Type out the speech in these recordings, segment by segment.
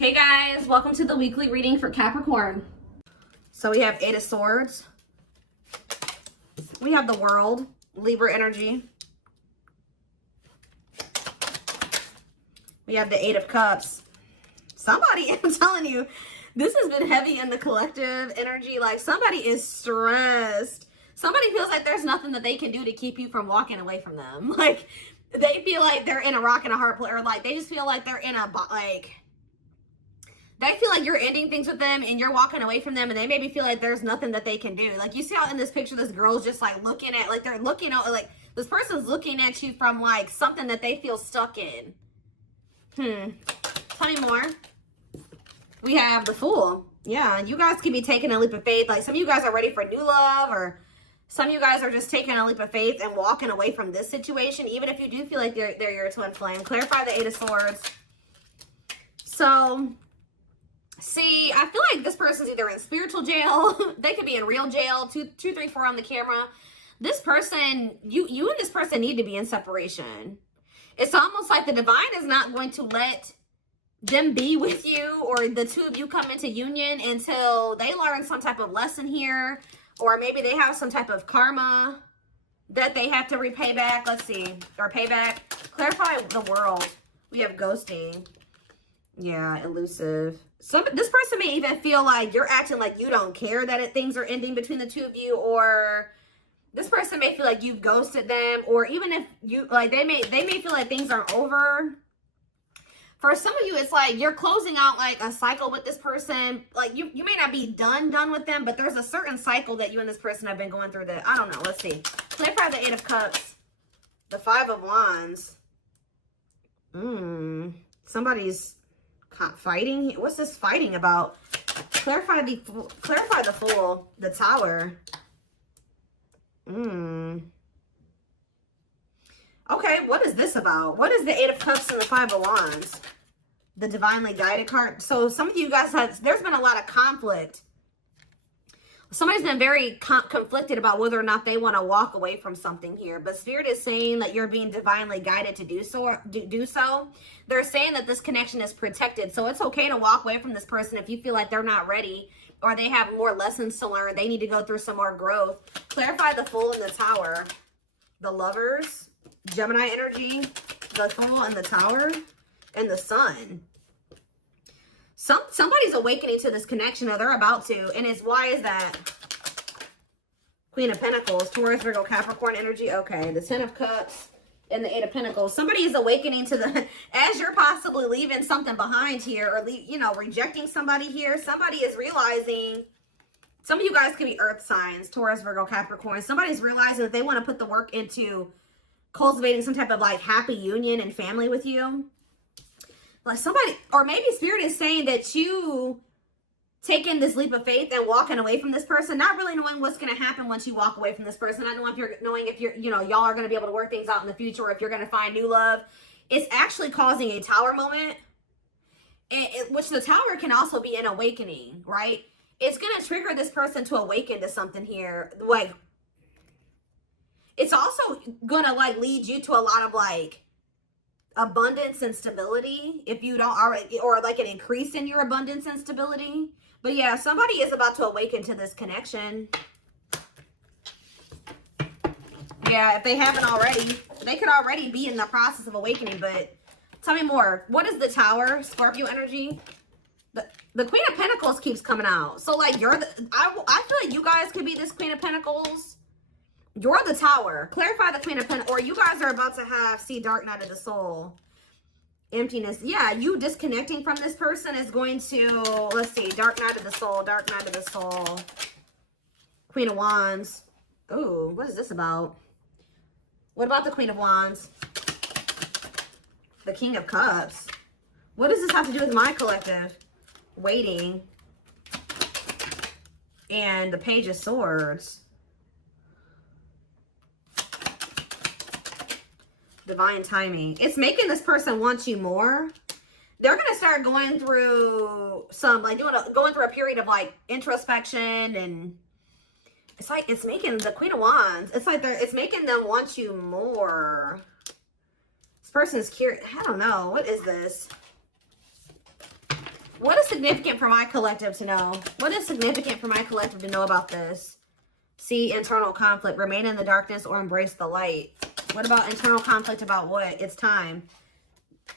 Hey guys, welcome to the weekly reading for Capricorn. So we have Eight of Swords. We have the World, Libra energy. We have the Eight of Cups. Somebody, I'm telling you, this has been heavy in the collective energy. Like somebody is stressed. Somebody feels like there's nothing that they can do to keep you from walking away from them. Like they feel like they're in a rock and a hard place, or like they just feel like they're in a, like, they feel like you're ending things with them and you're walking away from them, and they maybe feel like there's nothing that they can do. Like you see how in this picture, this girl's just like looking at, like they're looking at, like this person's looking at you from like something that they feel stuck in. Tell me more. We have the Fool. Yeah, you guys could be taking a leap of faith. Like some of you guys are ready for new love, or some of you guys are just taking a leap of faith and walking away from this situation, even if you do feel like they're your twin flame. Clarify the Eight of Swords. So, see, I feel like this person's either in spiritual jail. They could be in real jail. 2, 3, 4 on the camera. This person, you and this person need to be in separation. It's almost like the divine is not going to let them be with you, or the two of you come into union, until they learn some type of lesson here, or maybe they have some type of karma that they have to repay back. Let's see, or pay back. Clarify the World. We have ghosting. Yeah, elusive. This person may even feel like you're acting like you don't care that things are ending between the two of you, or this person may feel like you've ghosted them, or even if you, like, they may feel like things are over. For some of you, it's like you're closing out like a cycle with this person. Like you may not be done with them, but there's a certain cycle that you and this person have been going through that, I don't know. Let's see. Clarify the Eight of Cups. The Five of Wands. Somebody's fighting. What's this fighting about? Clarify the Fool. The Tower. Okay, what is this about? What is the Eight of Cups and the Five of Wands? The Divinely Guided card. So some of you guys there's been a lot of conflict. Somebody's been very conflicted about whether or not they want to walk away from something here. But Spirit is saying that you're being divinely guided to do so. They're saying that this connection is protected. So it's okay to walk away from this person if you feel like they're not ready, or they have more lessons to learn. They need to go through some more growth. Clarify the Fool and the Tower. The Lovers. Gemini energy, the Fool and the Tower, and the Sun. Somebody's awakening to this connection, or they're about to. And why is that? Queen of Pentacles, Taurus, Virgo, Capricorn energy. Okay, the Ten of Cups and the Eight of Pentacles. Somebody is awakening to the, as you're possibly leaving something behind here, or rejecting somebody here. Somebody is realizing, some of you guys could be earth signs, Taurus, Virgo, Capricorn. Somebody's realizing that they want to put the work into cultivating some type of like happy union and family with you. Like somebody, or maybe Spirit is saying that you taking this leap of faith and walking away from this person, not really knowing what's going to happen once you walk away from this person, not knowing if you're y'all are going to be able to work things out in the future, or if you're going to find new love. It's actually causing a Tower moment, which the Tower can also be an awakening, right? It's going to trigger this person to awaken to something here. Like, it's also gonna like lead you to a lot of like abundance and stability if you don't already, or like an increase in your abundance and stability. But yeah, somebody is about to awaken to this connection. Yeah, if they haven't already, they could already be in the process of awakening. But tell me more. What is the Tower? Scorpio energy. The Queen of Pentacles keeps coming out. So like I feel like you guys could be this Queen of Pentacles. You're the Tower. Clarify the Queen of Pentacles. Or you guys are about to see Dark Night of the Soul. Emptiness. Yeah, you disconnecting from this person is going to, let's see, Dark Night of the Soul. Dark Night of the Soul. Queen of Wands. Ooh, what is this about? What about the Queen of Wands? The King of Cups. What does this have to do with my collective? Waiting. And the Page of Swords. Divine timing. It's making this person want you more. They're going to start going through some, like going through a period of like introspection, and it's like, it's making the Queen of Wands, it's like it's making them want you more. This person's curious. I don't know. What is this? What is significant for my collective to know? What is significant for my collective to know about this? See, internal conflict. Remain in the darkness or embrace the light. What about internal conflict about what? It's time.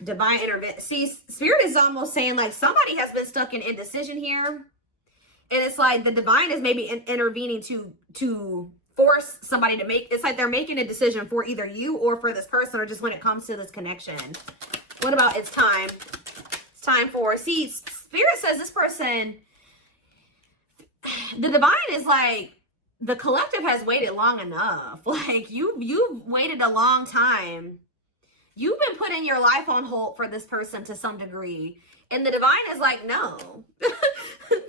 Divine intervention. See, Spirit is almost saying like somebody has been stuck in indecision here. And it's like the divine is maybe intervening to force somebody to make, it's like they're making a decision for either you or for this person, or just when it comes to this connection. What about it's time? It's time for, see, Spirit says this person, the divine is like, the collective has waited long enough. Like you've waited a long time. You've been putting your life on hold for this person to some degree. And the divine is like, no.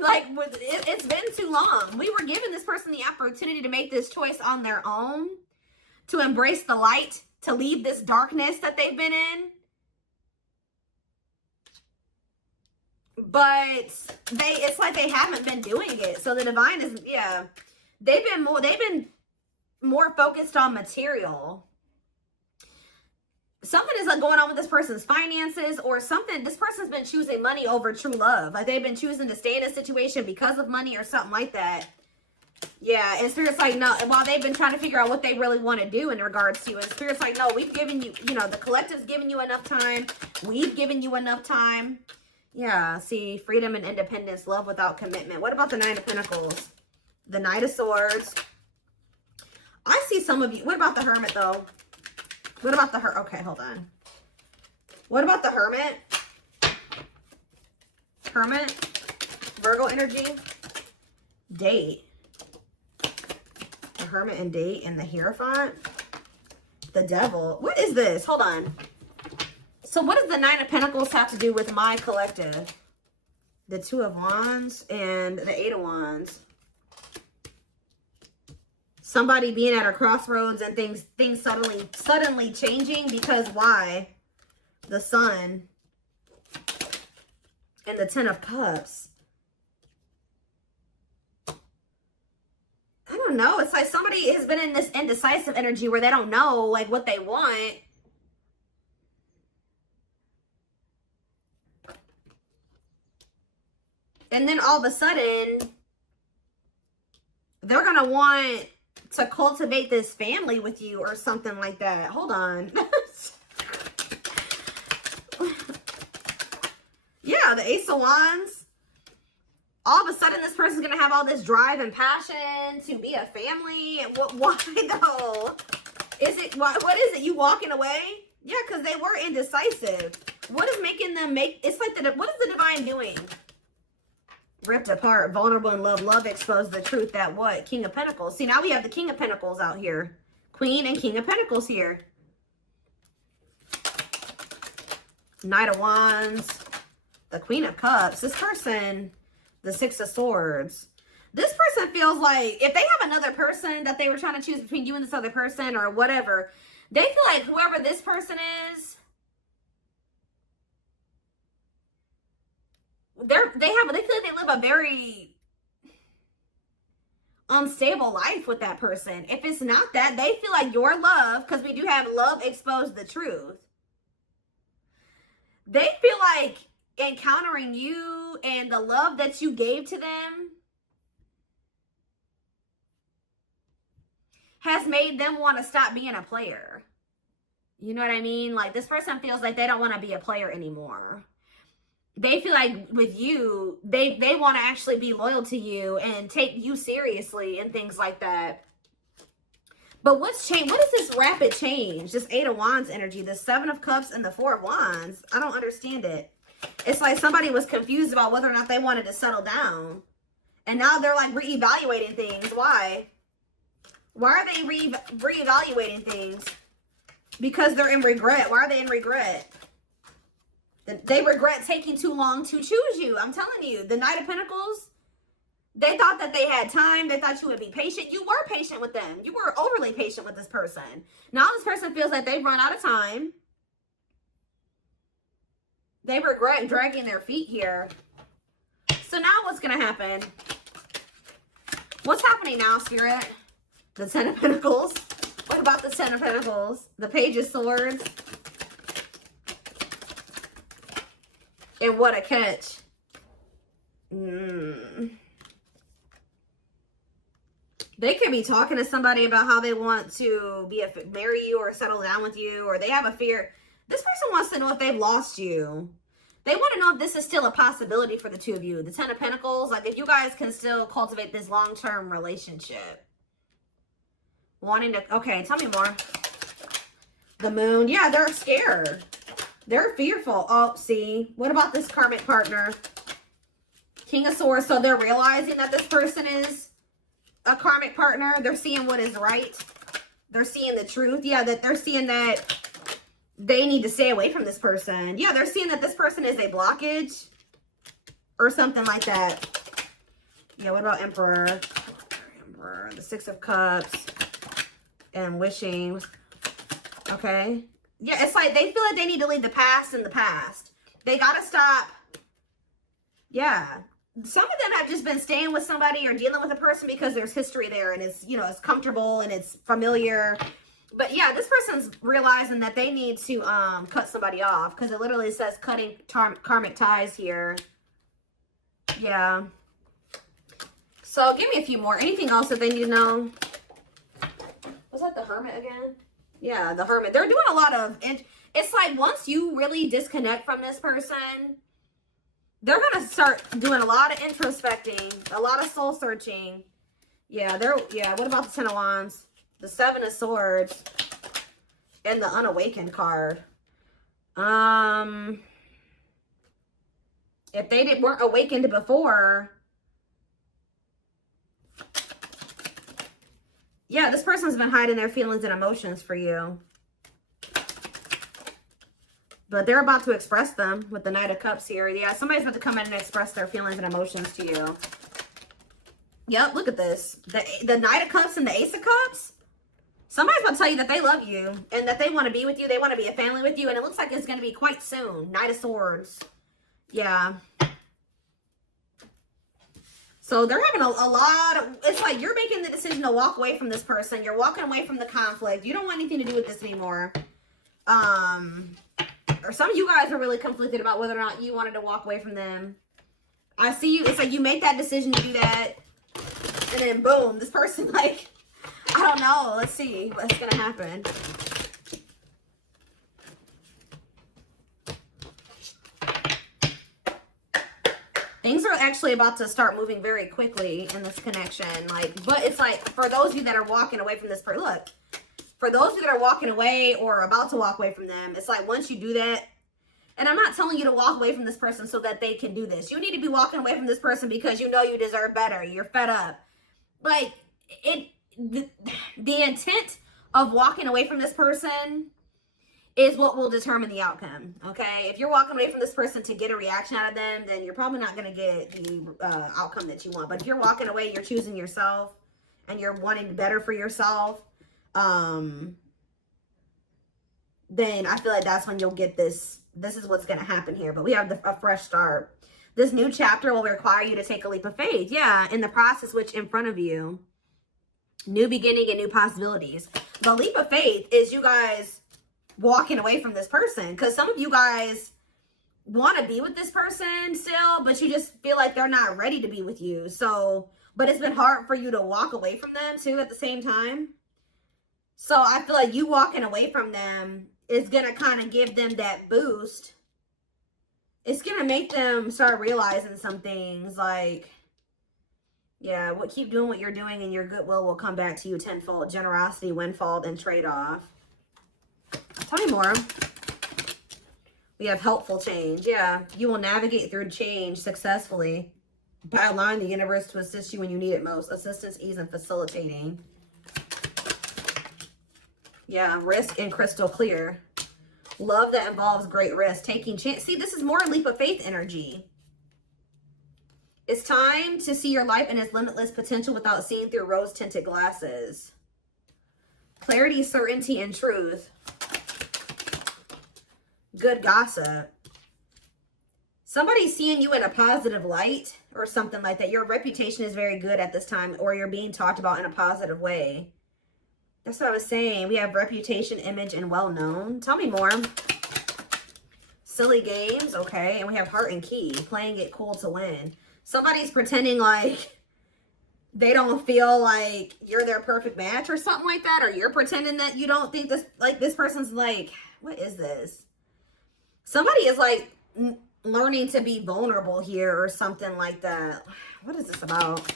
Like, it's been too long. We were giving this person the opportunity to make this choice on their own, to embrace the light, to leave this darkness that they've been in. But it's like they haven't been doing it. So the divine is, yeah, they've been more focused on material. Something is like going on with this person's finances, or something. This person's been choosing money over true love. Like they've been choosing to stay in a situation because of money or something like that. Yeah, and Spirit's like, no, while they've been trying to figure out what they really want to do in regards to you. And Spirit's like, no, we've given you, you know, the collective's given you enough time. We've given you enough time. Yeah, see, freedom and independence, love without commitment. What about the Nine of Pentacles? The Knight of Swords. I see some of you. What about the Hermit, though? What about the Hermit? Okay, hold on. What about the Hermit? Hermit. Virgo energy. Date. The Hermit and Date and the Hierophant. The Devil. What is this? Hold on. So what does the Nine of Pentacles have to do with my collective? The Two of Wands and the Eight of Wands. Somebody being at a crossroads and things suddenly changing, because why? The Sun and the Ten of Cups. I don't know. It's like somebody has been in this indecisive energy where they don't know like what they want. And then all of a sudden, they're going to want to cultivate this family with you or something like that. Hold on. Yeah, the Ace of Wands. All of a sudden, this person's going to have all this drive and passion to be a family. And why though? Is it, what is it? You walking away? Yeah, because they were indecisive. What is making them make, it's like, what is the divine doing? Ripped apart, vulnerable in love. Love exposed the truth that what? King of Pentacles. See, now we have the King of Pentacles out here. Queen and King of Pentacles here. Knight of Wands. The Queen of Cups. This person, the Six of Swords. This person feels like if they have another person that they were trying to choose between you and this other person or whatever, they feel like whoever this person is, they feel like they live a very unstable life with that person. If it's not that, they feel like your love, because we do have love exposed the truth. They feel like encountering you and the love that you gave to them has made them want to stop being a player. You know what I mean? Like this person feels like they don't want to be a player anymore. They feel like with you, they want to actually be loyal to you and take you seriously and things like that. But what's changed? What is this rapid change? This Eight of Wands energy, the Seven of Cups and the Four of Wands. I don't understand it. It's like somebody was confused about whether or not they wanted to settle down. And now they're like reevaluating things. Why? Why are they reevaluating things? Because they're in regret. Why are they in regret? They regret taking too long to choose you. I'm telling you, the Knight of Pentacles, they thought that they had time. They thought you would be patient. You were patient with them. You were overly patient with this person. Now this person feels like they've run out of time. They regret dragging their feet here. So now what's going to happen? What's happening now, Spirit? The Ten of Pentacles. What about the Ten of Pentacles? The Page of Swords. And what a catch. They could be talking to somebody about how they want to marry you or settle down with you, or they have a fear. This person wants to know if they've lost you. They want to know if this is still a possibility for the two of you. The Ten of Pentacles, like if you guys can still cultivate this long-term relationship. Wanting to, okay, tell me more. The Moon, yeah, they're scared. They're fearful. Oh, see, what about this karmic partner? King of Swords, so they're realizing that this person is a karmic partner. They're seeing what is right. They're seeing the truth. Yeah, that they're seeing that they need to stay away from this person. Yeah, they're seeing that this person is a blockage or something like that. Yeah, what about Emperor? Emperor, the Six of Cups and wishing. Okay. Yeah, it's like they feel like they need to leave the past in the past. They got to stop. Yeah. Some of them have just been staying with somebody or dealing with a person because there's history there and it's, you know, it's comfortable and it's familiar. But yeah, this person's realizing that they need to cut somebody off because it literally says cutting karmic ties here. Yeah. So give me a few more. Anything else that they need to know? Was that the Hermit again? Yeah, the Hermit. They're doing a lot of, it's like once you really disconnect from this person, they're going to start doing a lot of introspecting, a lot of soul searching. Yeah, what about the Ten of Wands? The Seven of Swords and the Unawakened card. If they weren't awakened before, yeah, this person's been hiding their feelings and emotions for you. But they're about to express them with the Knight of Cups here. Yeah, somebody's about to come in and express their feelings and emotions to you. Yep, look at this. The Knight of Cups and the Ace of Cups. Somebody's about to tell you that they love you and that they want to be with you. They want to be a family with you. And it looks like it's going to be quite soon. Knight of Swords. Yeah. So they're having a lot of, it's like you're making the decision to walk away from this person. You're walking away from the conflict. You don't want anything to do with this anymore. Or some of you guys are really conflicted about whether or not you wanted to walk away from them. I see you, it's like you make that decision to do that. And then boom, this person like, I don't know. Let's see what's going to happen. Things are actually about to start moving very quickly in this connection. But it's like, for those of you that are walking away from this person, look, for those of you that are walking away or about to walk away from them, it's like once you do that, and I'm not telling you to walk away from this person so that they can do this. You need to be walking away from this person because you know you deserve better. You're fed up. Like, the intent of walking away from this person is what will determine the outcome, okay? If you're walking away from this person to get a reaction out of them, then you're probably not going to get the outcome that you want. But if you're walking away, you're choosing yourself, and you're wanting better for yourself, then I feel like that's when you'll get this. This is what's going to happen here. But we have a fresh start. This new chapter will require you to take a leap of faith. Yeah, in the process which in front of you. New beginning and new possibilities. The leap of faith is you guys walking away from this person. Because some of you guys want to be with this person still, but you just feel like they're not ready to be with you. So, but it's been hard for you to walk away from them too at the same time. So I feel like you walking away from them is going to kind of give them that boost. It's going to make them start realizing some things like, yeah, keep doing what you're doing and your goodwill will come back to you tenfold. Generosity, windfall, and trade-off. Tell me more. We have helpful change. Yeah, you will navigate through change successfully by allowing the universe to assist you when you need it most. Assistance, ease, and facilitating. Yeah, risk and crystal clear. Love that involves great risk. Taking chance. See, this is more leap of faith energy. It's time to see your life in its limitless potential without seeing through rose-tinted glasses. Clarity, certainty, and truth. Good gossip. Somebody's seeing you in a positive light or something like that. Your reputation is very good at this time, or you're being talked about in a positive way. That's what I was saying. We have reputation, image, and well-known. Tell me more. Silly games, okay. And we have heart and key. Playing it cool to win. Somebody's pretending like they don't feel like you're their perfect match or something like that. Or you're pretending that you don't think this, like, this person's like, what is this? Somebody is like learning to be vulnerable here or something like that. What is this about?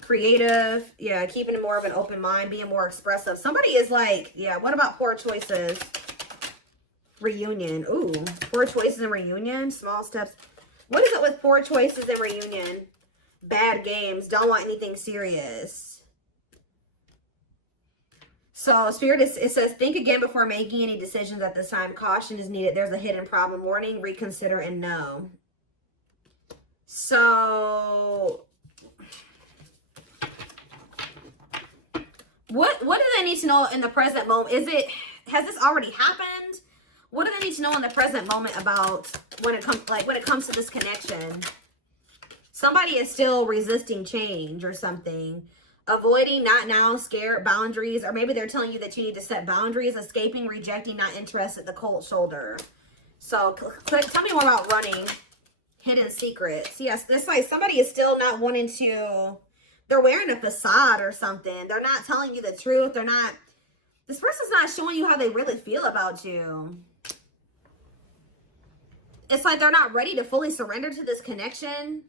Creative. Yeah, keeping more of an open mind, being more expressive. Somebody is like, yeah, what about poor choices? Reunion. Ooh, poor choices and reunion. Small steps. What is it with poor choices and reunion? Bad games. Don't want anything serious. So, Spirit, it says, think again before making any decisions at this time. Caution is needed. There's a hidden problem. Warning, reconsider, and no. So, what do they need to know in the present moment? Has this already happened? What do they need to know in the present moment about when it comes to this connection? Somebody is still resisting change or something. Avoiding, not now, scared, boundaries. Or maybe they're telling you that you need to set boundaries. Escaping, rejecting, not interested, the cold shoulder. So tell me more about running. Hidden secrets. Yes, this like somebody is still not wanting to. They're wearing a facade or something. They're not telling you the truth. This person's not showing you how they really feel about you. It's like they're not ready to fully surrender to this connection.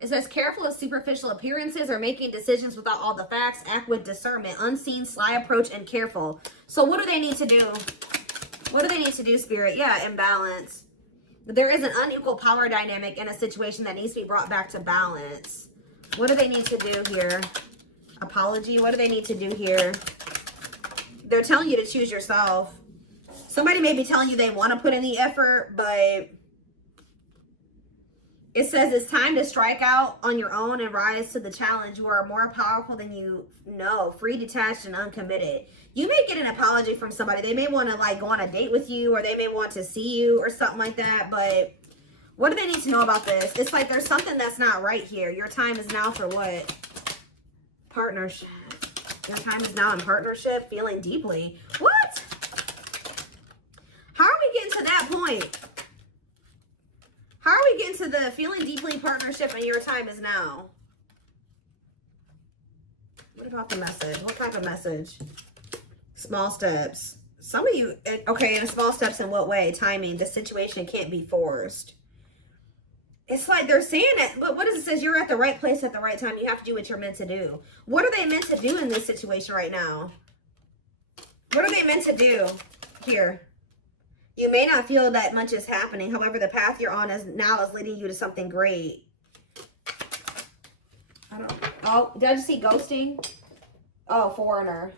It says, careful of superficial appearances or making decisions without all the facts. Act with discernment. Unseen, sly approach, and careful. So what do they need to do? What do they need to do, Spirit? Yeah, imbalance. There is an unequal power dynamic in a situation that needs to be brought back to balance. What do they need to do here? Apology. What do they need to do here? They're telling you to choose yourself. Somebody may be telling you they want to put in the effort, but it says it's time to strike out on your own and rise to the challenge. You are more powerful than you know, free, detached, and uncommitted. You may get an apology from somebody. They may want to like go on a date with you, or they may want to see you or something like that. But what do they need to know about this? It's like there's something that's not right here. Your time is now for what? Partnership. Your time is now in partnership, feeling deeply. What? How are we getting to that point? How are we getting to the feeling deeply partnership and your time is now? What about the message? What type of message? Small steps. Some of you, okay, and small steps in what way? Timing. The situation can't be forced. It's like they're saying it, but what does it say? You're at the right place at the right time. You have to do what you're meant to do. What are they meant to do in this situation right now? What are they meant to do here? You may not feel that much is happening. However, the path you're on is leading you to something great. Oh, did I just see ghosting? Oh, foreigner.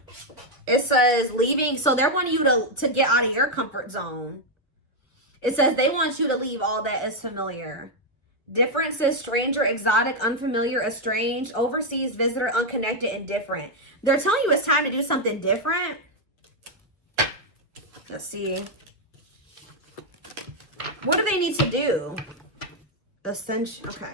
It says leaving. So they're wanting you to get out of your comfort zone. It says they want you to leave all that is familiar. Differences, stranger, exotic, unfamiliar, estranged, overseas, visitor, unconnected, and different. They're telling you it's time to do something different. Let's see. What do they need to do? Ascension. Okay.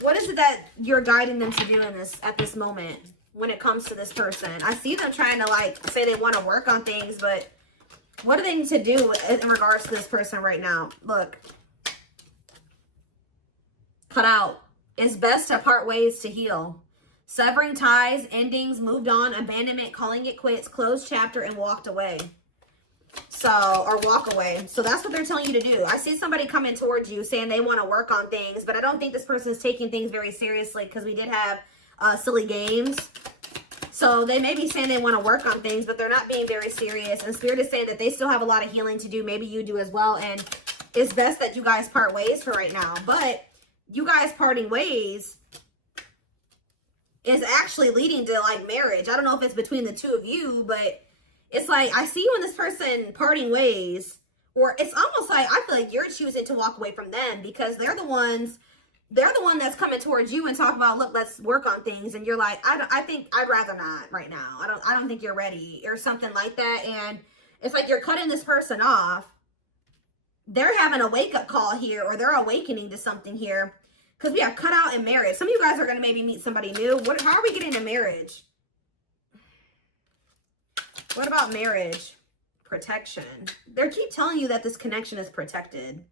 What is it that you're guiding them to do in this at this moment when it comes to this person? I see them trying to like say they want to work on things, but what do they need to do in regards to this person right now? Look. Cut out. It's best to part ways to heal. Severing ties, endings, moved on, abandonment, calling it quits, closed chapter, and walked away. So, or walk away. So that's what they're telling you to do. I see somebody coming towards you saying they want to work on things, but I don't think this person is taking things very seriously because we did have silly games. So they may be saying they want to work on things, but they're not being very serious. And Spirit is saying that they still have a lot of healing to do. Maybe you do as well. And it's best that you guys part ways for right now. But you guys parting ways is actually leading to like marriage. I don't know if it's between the two of you, but it's like I see you and this person parting ways, or it's almost like I feel like you're choosing to walk away from them because they're the one that's coming towards you and talk about, look, let's work on things, and you're like, I think I'd rather not right now. I don't think you're ready or something like that. And it's like you're cutting this person off. They're having a wake-up call here, or they're awakening to something here, because we are cut out in marriage. Some of you guys are going to maybe meet somebody new. How are we getting into marriage? What about marriage? Protection. They keep telling you that this connection is protected.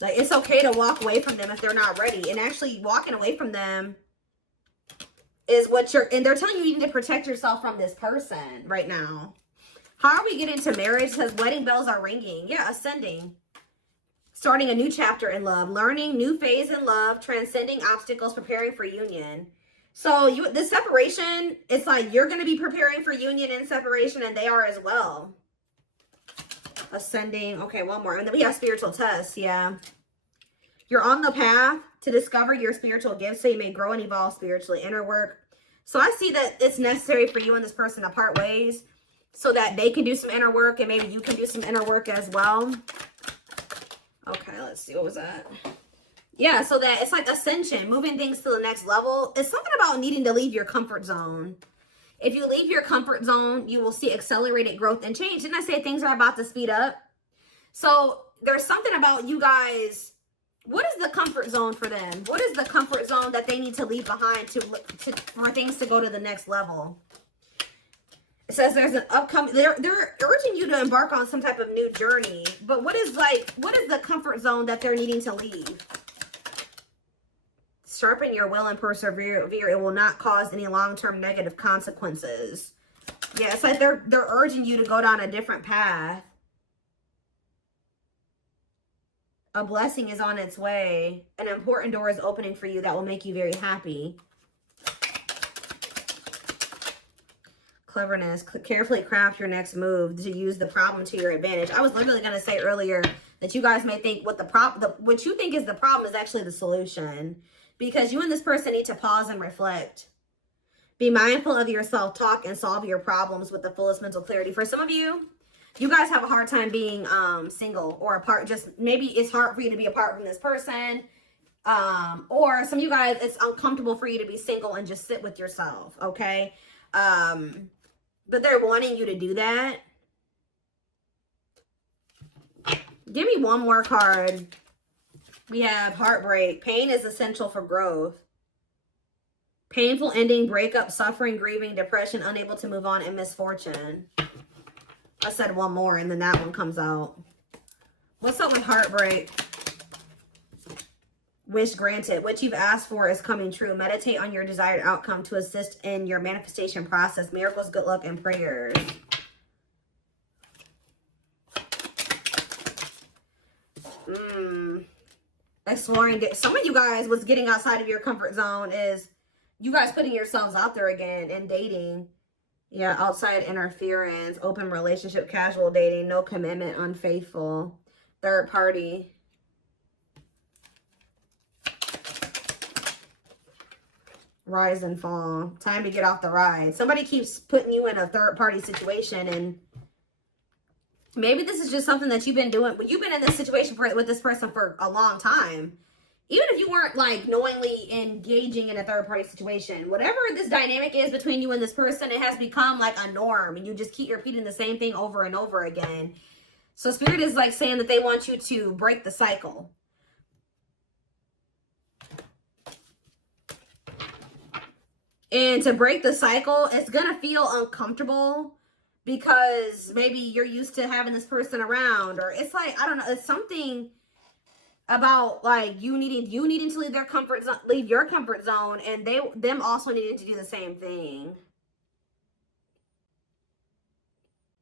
Like, it's okay to walk away from them if they're not ready. And actually walking away from them is what and they're telling you you need to protect yourself from this person right now. How are we getting to marriage? Because wedding bells are ringing. Yeah, ascending. Starting a new chapter in love. Learning, new phase in love. Transcending obstacles, preparing for union. So the separation, it's like you're going to be preparing for union and separation, and they are as well. Ascending. Okay, one more. And then we have spiritual tests. Yeah. You're on the path to discover your spiritual gifts so you may grow and evolve spiritually. Inner work. So I see that it's necessary for you and this person to part ways so that they can do some inner work and maybe you can do some inner work as well. Okay, let's see. What was that? Yeah, so that it's like ascension, moving things to the next level. It's something about needing to leave your comfort zone. If you leave your comfort zone, you will see accelerated growth and change. Didn't I say things are about to speed up? So there's something about you guys. What is the comfort zone for them? What is the comfort zone that they need to leave behind for things to go to the next level? It says there's an upcoming, they're urging you to embark on some type of new journey. But what is the comfort zone that they're needing to leave? Sharpen your will and persevere. It will not cause any long-term negative consequences. Yeah, it's like they're urging you to go down a different path. A blessing is on its way. An important door is opening for you that will make you very happy. Cleverness. Carefully craft your next move to use the problem to your advantage. I was literally going to say earlier that you guys may think what you think is the problem is actually the solution. Because you and this person need to pause and reflect. Be mindful of your self-talk and solve your problems with the fullest mental clarity. For some of you, you guys have a hard time being single or apart. Just maybe it's hard for you to be apart from this person. Or some of you guys, it's uncomfortable for you to be single and just sit with yourself, okay? But they're wanting you to do that. Give me one more card. We have heartbreak. Pain is essential for growth. Painful ending, breakup, suffering, grieving, depression, unable to move on, and misfortune. I said one more and then that one comes out. What's up with heartbreak? Wish granted. What you've asked for is coming true. Meditate on your desired outcome to assist in your manifestation process. Miracles, good luck, and prayers. Exploring. Some of you guys, what's getting outside of your comfort zone is you guys putting yourselves out there again and dating. Yeah, outside interference, open relationship, casual dating, no commitment, unfaithful, third party. Rise and fall. Time to get off the ride. Somebody keeps putting you in a third party situation, and maybe this is just something that you've been doing, but you've been in this situation with this person for a long time. Even if you weren't like knowingly engaging in a third party situation, whatever this dynamic is between you and this person, it has become like a norm and you just keep repeating the same thing over and over again. So Spirit is like saying that they want you to break the cycle. And to break the cycle, it's going to feel uncomfortable because maybe you're used to having this person around, or it's like, I don't know, it's something about like you needing to leave their comfort zone, leave your comfort zone, and them also needing to do the same thing.